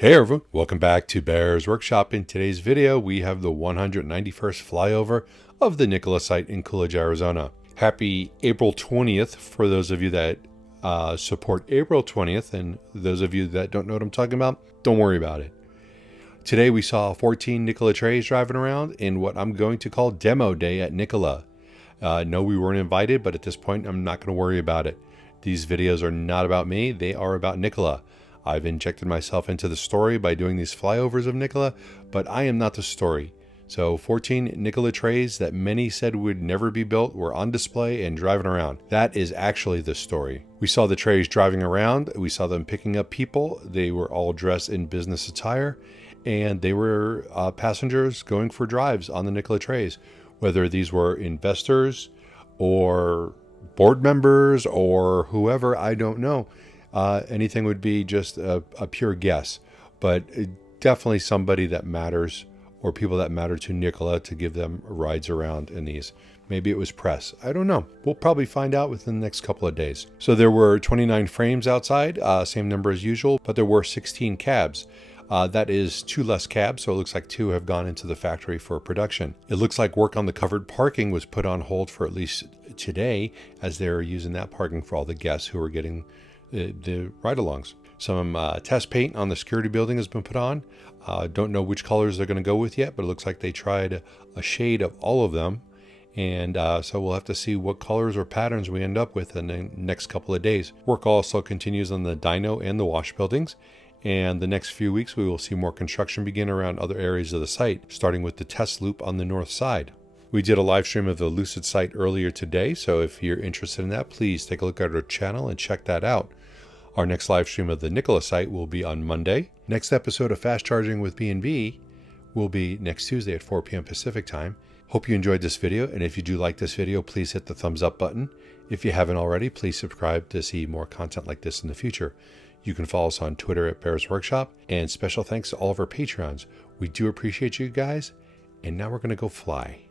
Hey everyone, welcome back to Bear's Workshop. In today's video, we have the 191st flyover of the Nikola site in Coolidge, Arizona. Happy April 20th for those of you that support April 20th, and those of you that don't know what I'm talking about, don't worry about it. Today we saw 14 Nikola trays driving around in what I'm going to call Demo Day at Nikola. No, we weren't invited, but at this point, I'm not going to worry about it. These videos are not about me, they are about Nikola. I've injected myself into the story by doing these flyovers of Nikola, but I am not the story. So 14 Nikola trays that many said would never be built were on display and driving around. That is actually the story. We saw the trays driving around. We saw them picking up people. They were all dressed in business attire, and they were passengers going for drives on the Nikola trays. Whether these were investors or board members or whoever, I don't know. Anything would be just a pure guess, but definitely somebody that matters or people that matter to Nikola to give them rides around in these. Maybe it was press. I don't know. We'll probably find out within the next couple of days. So there were 29 frames outside, same number as usual, but there were 16 cabs. That is 2 less cabs, so it looks like 2 have gone into the factory for production. It looks like work on the covered parking was put on hold for at least today, as they're using that parking for all the guests who are getting the ride-alongs. Some test paint on the security building has been put on. Don't know which colors they're going to go with yet, but it looks like they tried a shade of all of them. And so we'll have to see what colors or patterns we end up with in the next couple of days. Work also continues on the dyno and the wash buildings. And the next few weeks, we will see more construction begin around other areas of the site, starting with the test loop on the north side. We did a live stream of the Lucid site earlier today, so if you're interested in that, please take a look at our channel and check that out. Our next live stream of the Nikola site will be on Monday. Next episode of Fast Charging with B&B will be next Tuesday at 4 p.m. Pacific time. Hope you enjoyed this video, and if you do like this video, please hit the thumbs up button. If you haven't already, please subscribe to see more content like this in the future. You can follow us on Twitter at Bear's Workshop, and special thanks to all of our Patreons. We do appreciate you guys, and now we're going to go fly.